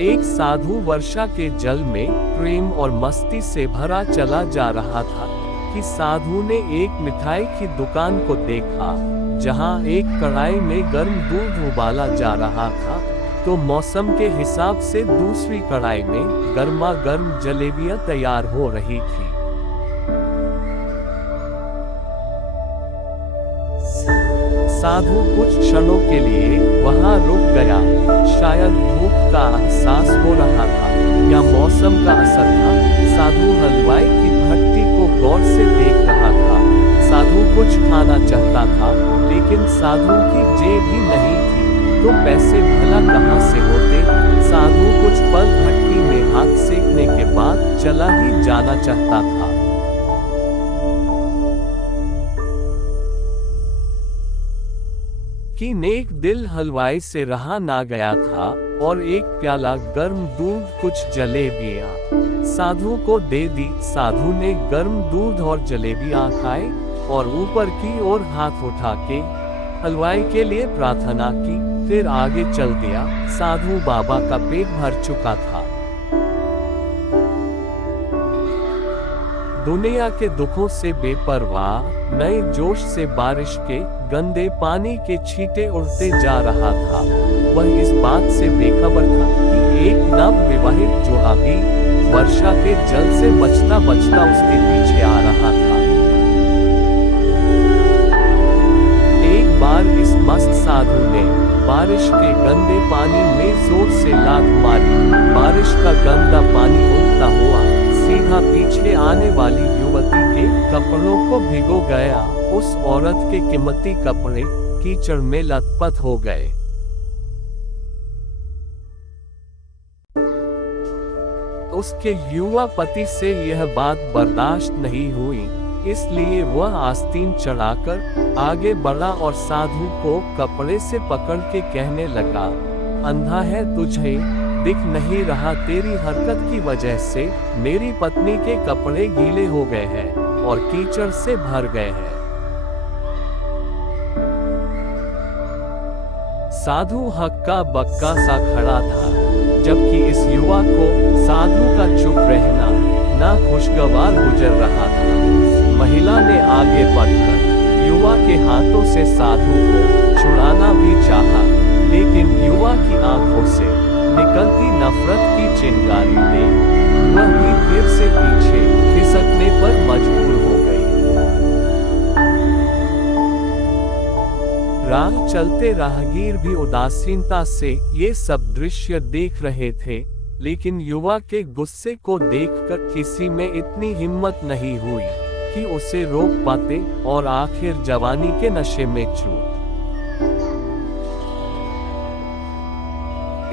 एक साधु वर्षा के जल में प्रेम और मस्ती से भरा चला जा रहा था कि साधु ने एक मिठाई की दुकान को देखा, जहां एक कढ़ाई में गर्म दूध उबाला जा रहा था, तो मौसम के हिसाब से दूसरी कढ़ाई में गर्मा गर्म जलेबियां तैयार हो रही थी। साधु कुछ क्षणों के लिए वहां रुक गया। शायद भूख का एहसास हो रहा था या मौसम का असर था। साधु हलवाई की भट्टी को गौर से देख रहा था। साधु कुछ खाना चाहता था, लेकिन साधु की जेब ही नहीं थी, तो पैसे भला कहां से होते। साधु कुछ पल भट्टी में हाथ सेकने के बाद चला ही जाना चाहता था। कि नेक दिल हलवाई से रहा ना गया था और एक प्याला गर्म दूध कुछ जलेबियां साधु को दे दी। साधु ने गर्म दूध और जलेबियां खाए और ऊपर की ओर हाथ उठा के हलवाई के लिए प्रार्थना की, फिर आगे चल दिया। साधु बाबा का पेट भर चुका था। दुनिया के दुखों से बेपरवाह, नए जोश से बारिश के गंदे पानी के छींटे उड़ते जा रहा था। वह इस बात से बेखबर था कि एक नव विवाहित जोड़ा भी वर्षा के जल से बचता बचता उसके पीछे आ रहा था। एक बार इस मस्त साधु ने बारिश के गंदे पानी में जोर से लात मारी। बारिश का गंदा पानी उड़ता हुआ सीधा पीछे आने वाली युवती के कपड़ों को भिगो गया। उस औरत के कीमती कपड़े कीचड़ में लथपथ हो गए। उसके युवा पति से यह बात बर्दाश्त नहीं हुई, इसलिए वह आस्तीन चढ़ाकर आगे बढ़ा और साधु को कपड़े से पकड़ के कहने लगा, अंधा है तुझे दिख नहीं रहा, तेरी हरकत की वजह से मेरी पत्नी के कपड़े गीले हो गए हैं और कीचड़ से भर गए हैं। साधु हक्का बक्का सा खड़ा था, जबकि इस युवा को साधु का चुप रहना ना खुशगवार गुजर रहा था। महिला ने आगे बढ़कर युवा के हाथों से साधु को छुड़ाना भी चाहा, लेकिन युवा की आंखों से निकलती नफरत की चिंगारी देख वह भी फिर से पीछे खिसकने पर मजबूर हो गई। राह चलते राहगीर भी उदासीनता से ये सब दृश्य देख रहे थे, लेकिन युवा के गुस्से को देखकर किसी में इतनी हिम्मत नहीं हुई कि उसे रोक पाते और आखिर जवानी के नशे में चूक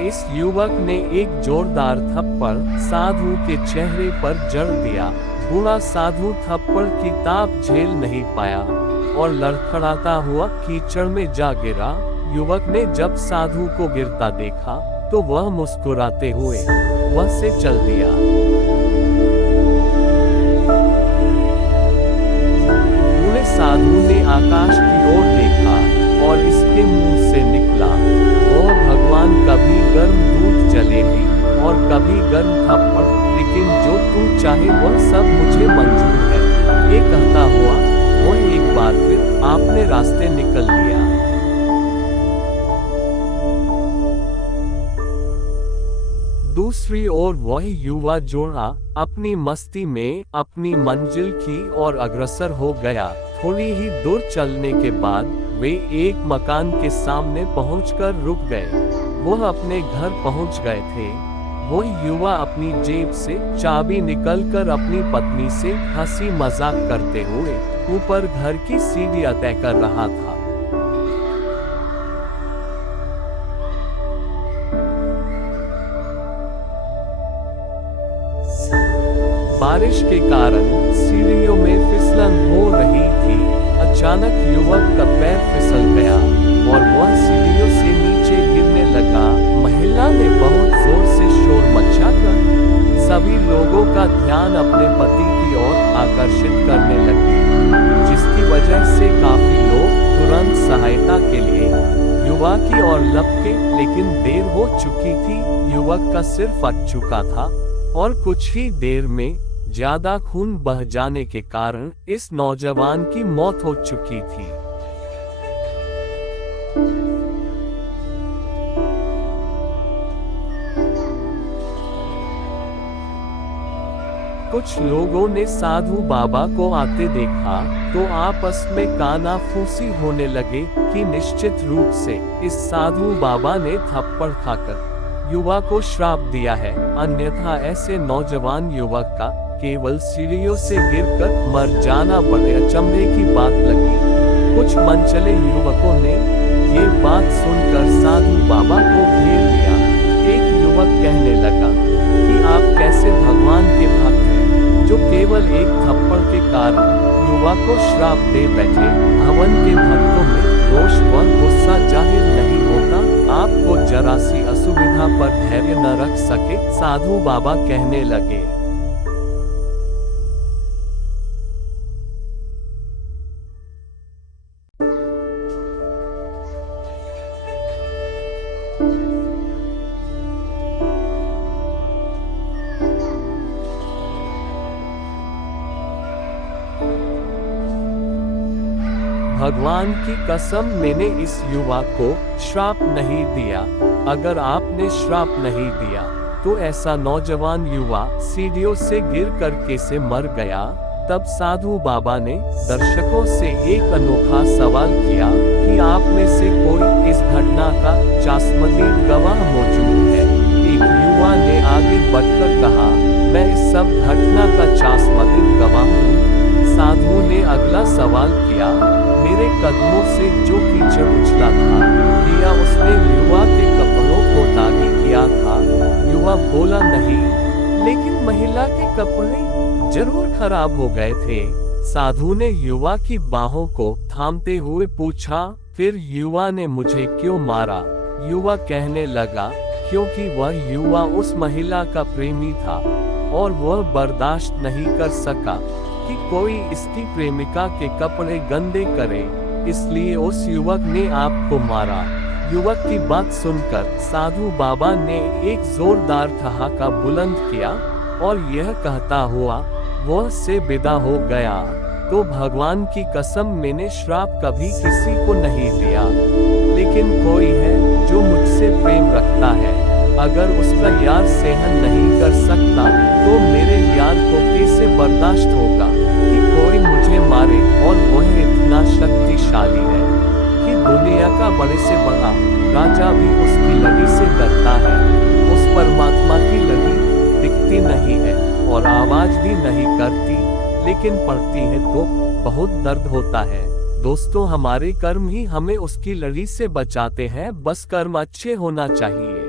इस युवक ने एक जोरदार थप्पड़ साधु के चेहरे पर जड़ दिया। बूढ़ा साधु थप्पड़ की ताप झेल नहीं पाया और लड़खड़ाता हुआ कीचड़ में जा गिरा। युवक ने जब साधु को गिरता देखा तो वह मुस्कुराते हुए वह से चल दिया। बूढ़े साधु ने आकाश की ओर देखा और इसके मुंह से निकला, ओ भगवान, कभी गर्म दूध जलेबी और कभी गर्म थप्पड़, लेकिन जो तू चाहे वह सब मुझे मंजूर है। ये कहता हुआ वह एक बार फिर आपने रास्ते निकल लिया। दूसरी ओर वह युवा जोड़ा अपनी मस्ती में अपनी मंजिल की ओर अग्रसर हो गया। थोड़ी ही दूर चलने के बाद वे एक मकान के सामने पहुंचकर रुक गए। वह अपने घर पहुंच गए थे। वह युवा अपनी जेब से चाबी निकालकर अपनी पत्नी से हंसी मजाक करते हुए ऊपर घर की सीढ़ियां तय कर रहा था। बारिश के कारण सीढ़ियों में फिसलन हो रही थी। अचानक युवक का पैर फिसल गया और वह सीढ़ियों से नीचे गिरने लगा। महिला ने बहुत जोर से शोर मचाकर सभी लोगों का ध्यान अपने पति की ओर आकर्षित करने लगी, जिसकी वजह से काफी लोग तुरंत सहायता के लिए युवा युवा की ओर लपके, लेकिन देर हो चुकी थी। युवक का सिर फट चुका था और कुछ ही देर में ज्यादा खून बह जाने के कारण इस नौजवान की मौत हो चुकी थी। कुछ लोगों ने साधु बाबा को आते देखा तो आपस में कानाफूसी होने लगे कि निश्चित रूप से इस साधु बाबा ने थप्पड़ खाकर युवा को श्राप दिया है, अन्यथा ऐसे नौजवान युवक का केवल सीढ़ियों से गिरकर मर जाना बड़े अचंभे की बात लगी। कुछ मनचले युवकों ने ये बात सुनकर साधु बाबा को घेर लिया। एक युवक कहने लगा कि आप कैसे भगवान के भक्त हैं, जो केवल एक थप्पड़ के कारण युवा को श्राप दे बैठे। भवन के भक्तों में रोष व गुस्सा जाहिर नहीं होता। आपको जरा सी असुविधा पर धैर्य न रख सके, साधु बाबा कहने लगे। भगवान की कसम, मैंने इस युवा को श्राप नहीं दिया। अगर आपने श्राप नहीं दिया तो ऐसा नौजवान युवा सीढ़ियों से गिर कर कैसे मर गया। तब साधु बाबा ने दर्शकों से एक अनोखा सवाल किया कि आप में से कोई इस घटना का चश्मदीद गवाह मौजूद है। एक युवा ने आगे बढ़कर कहा, मैं इस सब घटना का चश्मदीद गवाह हूँ। साधु ने अगला सवाल किया, मेरे कदमों से जो कीचड़ उछला था, क्या उसने युवा के कपड़ों को दागी किया था? युवा बोला, नहीं, लेकिन महिला के कपड़े जरूर खराब हो गए थे। साधु ने युवा की बाहों को थामते हुए पूछा, फिर युवा ने मुझे क्यों मारा? युवा कहने लगा, क्योंकि वह युवा उस महिला का प्रेमी था और वह बर्दाश्त नहीं कर सका कि कोई इसकी प्रेमिका के कपड़े गंदे करे, इसलिए उस युवक ने आपको मारा। युवक की बात सुनकर साधु बाबा ने एक जोरदार ठहाका बुलंद किया और यह कहता हुआ वह से विदा हो गया। तो भगवान की कसम, मैंने श्राप कभी किसी को नहीं दिया, लेकिन कोई है जो मुझसे प्रेम रखता है। अगर उसका यार सहन नहीं कर सकता तो मेरे यार को कैसे बर्दाश्त होगा कि कोई मुझे मारे? और वह इतना शक्तिशाली है कि दुनिया का बड़े से बड़ा राजा भी उसकी लड़ी से डरता है। उस परमात्मा की लड़ी दिखती नहीं है और आवाज भी नहीं करती, लेकिन पड़ती है तो बहुत दर्द होता है। दोस्तों, हमारे कर्म ही हमें उसकी लड़ी से बचाते हैं, बस कर्म अच्छे होना चाहिए।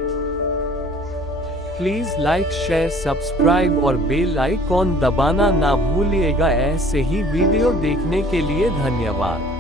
प्लीज लाइक, शेयर, सब्सक्राइब और बेल आइकॉन दबाना ना भूलिएगा। ऐसे ही वीडियो देखने के लिए धन्यवाद।